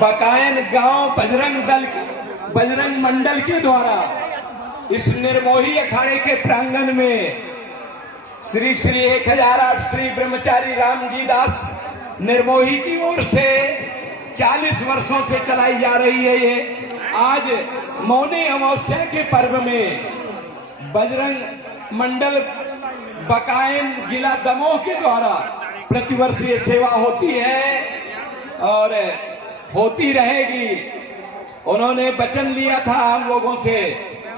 बकायन गांव बजरंग मंडल के द्वारा इस निर्मोही अखाड़े के प्रांगण में श्री 1008 श्री ब्रह्मचारी रामजी दास निर्मोही की ओर से 40 वर्षों से चलाई जा रही है। ये आज मौनी अमावस्या के पर्व में बजरंग मंडल बकायन जिला दमोह के द्वारा प्रतिवर्ष ये सेवा होती है और होती रहेगी। उन्होंने वचन लिया था हम लोगों से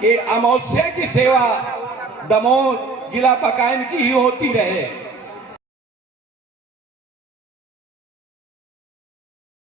कि अमावस्या की सेवा दमोह जिला बकायन की ही होती रहे।